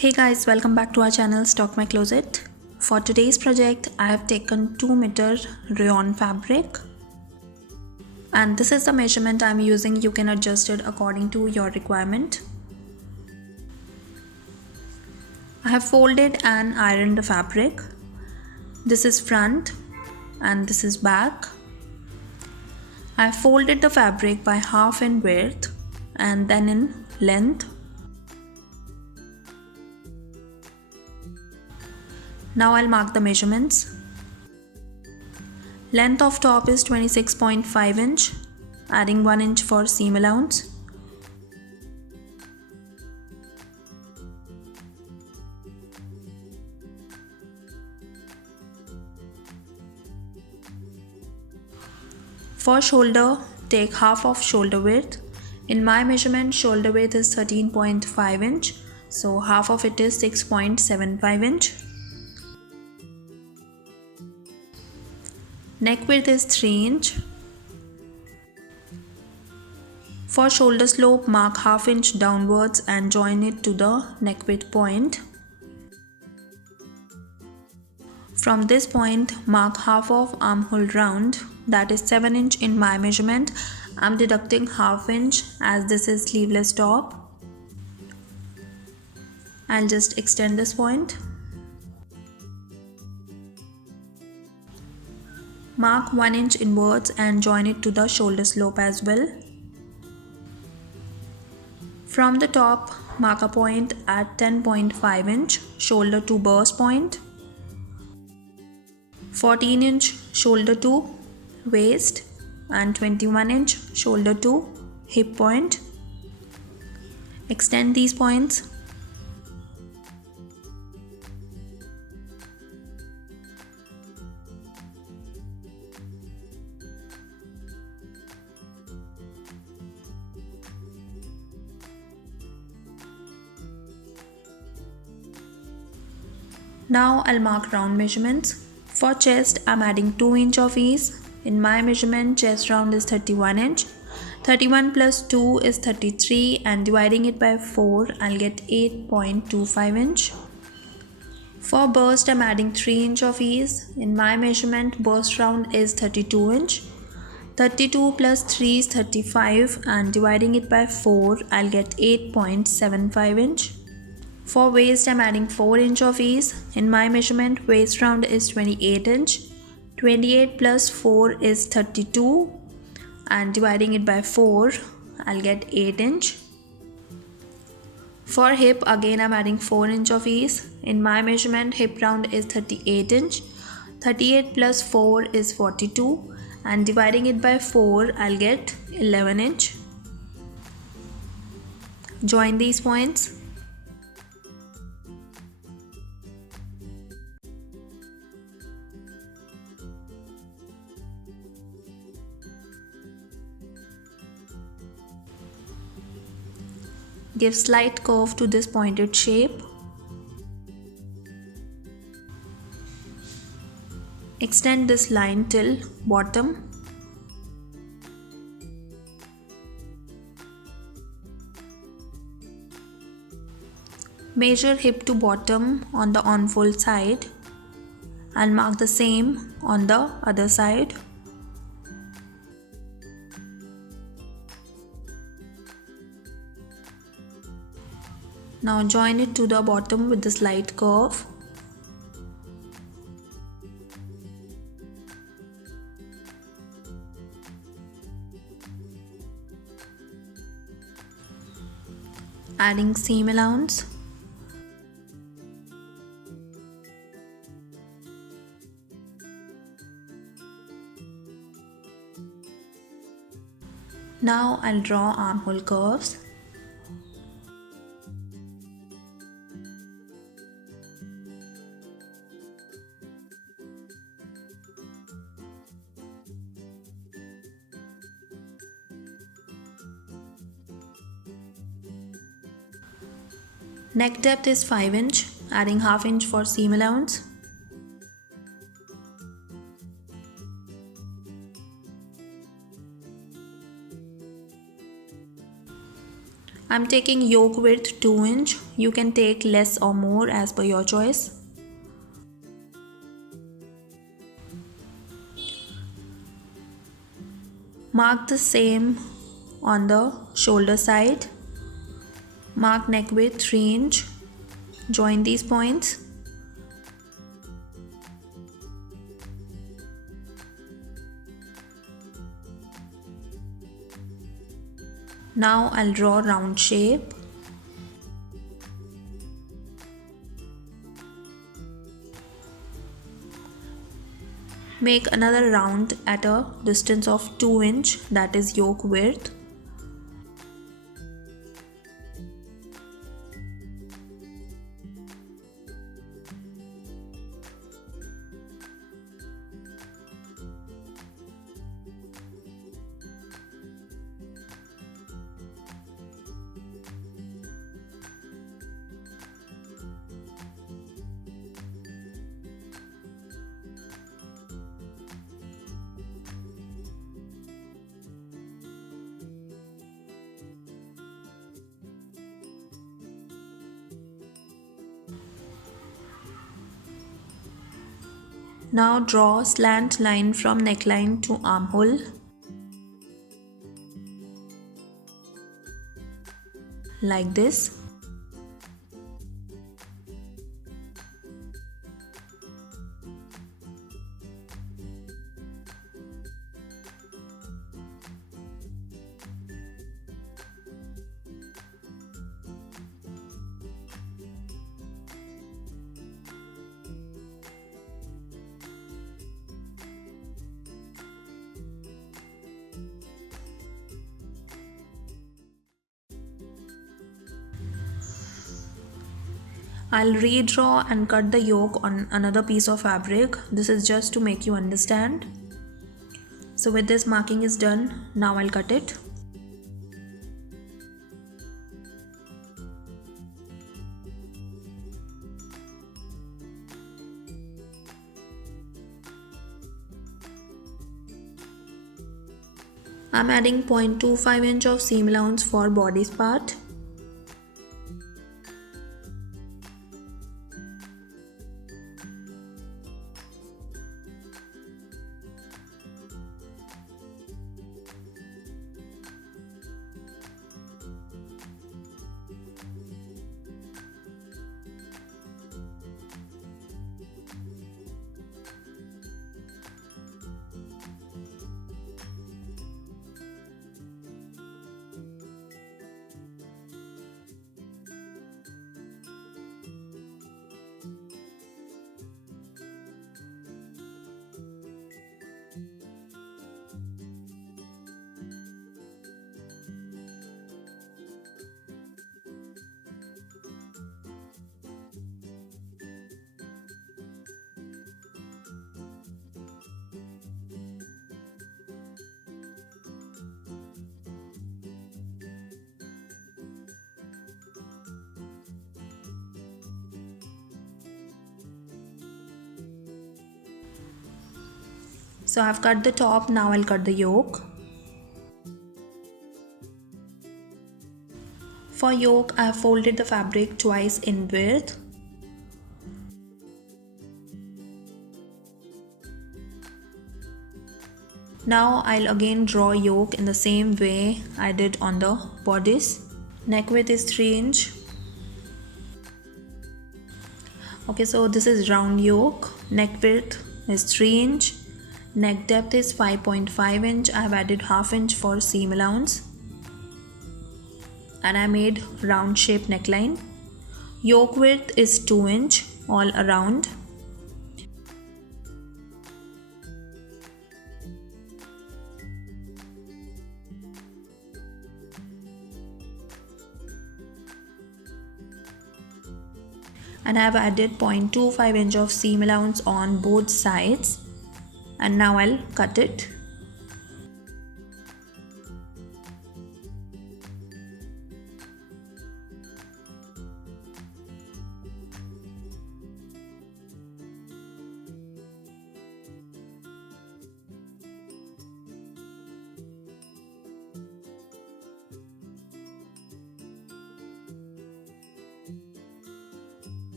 Hey guys, welcome back to our channel Stalk My Closet. For today's project, I have taken 2 meter rayon fabric and this is the measurement I am using. You can adjust it according to your requirement. I have folded and ironed the fabric. This is front and this is back. I have folded the fabric by half in width and then in length. Now I'll mark the measurements. Length of top is 26.5 inch, adding 1 inch for seam allowance. For shoulder, take half of shoulder width. In my measurement, shoulder width is 13.5 inch, so half of it is 6.75 inch. Neck width is 3 inch. For shoulder slope, mark half inch downwards and join it to the neck width point. From this point, mark half of armhole round, that is 7 inch in my measurement. I'm deducting half inch as this is sleeveless top. I'll just extend this point. Mark 1 inch inwards and join it to the shoulder slope as well. From the top, mark a point at 10.5 inch shoulder to burst point, 14 inch shoulder to waist and 21 inch shoulder to hip point. Extend these points. Now I'll mark round measurements. For chest, I'm adding 2 inch of ease. In my measurement, chest round is 31 inch. 31 plus 2 is 33 and dividing it by 4, I'll get 8.25 inch. For burst, I'm adding 3 inch of ease. In my measurement, burst round is 32 inch. 32 plus 3 is 35 and dividing it by 4, I'll get 8.75 inch. For waist, I'm adding 4 inch of ease. In my measurement, waist round is 28 inch. 28 plus 4 is 32 and dividing it by 4, I'll get 8 inch. For hip, again I'm adding 4 inch of ease. In my measurement, hip round is 38 inch. 38 plus 4 is 42 and dividing it by 4, I'll get 11 inch. Join these points. Give slight curve to this pointed shape. Extend this line till bottom. Measure hip to bottom on the on-fold side and mark the same on the other side. Now join it to the bottom with the slight curve. Adding seam allowance. Now I'll draw armhole curves. Neck depth is 5 inch, adding half inch for seam allowance. I'm taking yoke width 2 inch. You can take less or more as per your choice. Mark the same on the shoulder side. Mark neck width 3 inch. Join these points. Now I'll draw round shape. Make another round at a distance of 2 inch, that is yoke width. Now draw slant line from neckline to armhole. Like this. I'll redraw and cut the yoke on another piece of fabric. This is just to make you understand. So with this marking is done, now I'll cut it. I'm adding 0.25 inch of seam allowance for bodice part. So I've cut the top, now I'll cut the yoke. For yoke, I have folded the fabric twice in width. Now I'll again draw yoke in the same way I did on the bodice. Neck width is 3 inch. Okay, so this is round yoke. Neck width is 3 inch. Neck depth is 5.5 inch. I have added half inch for seam allowance. And I made round shape neckline. Yoke width is 2 inch all around. And I have added 0.25 inch of seam allowance on both sides. And now I'll cut it.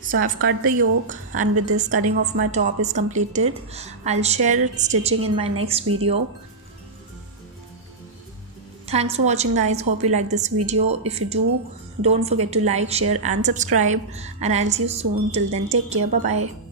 So I've cut the yoke, and with this cutting of my top is completed. I'll share it stitching in my next video. Thanks for watching guys, hope you like this video. If you do, don't forget to like, share and subscribe, and I'll see you soon. Till then, take care, bye bye.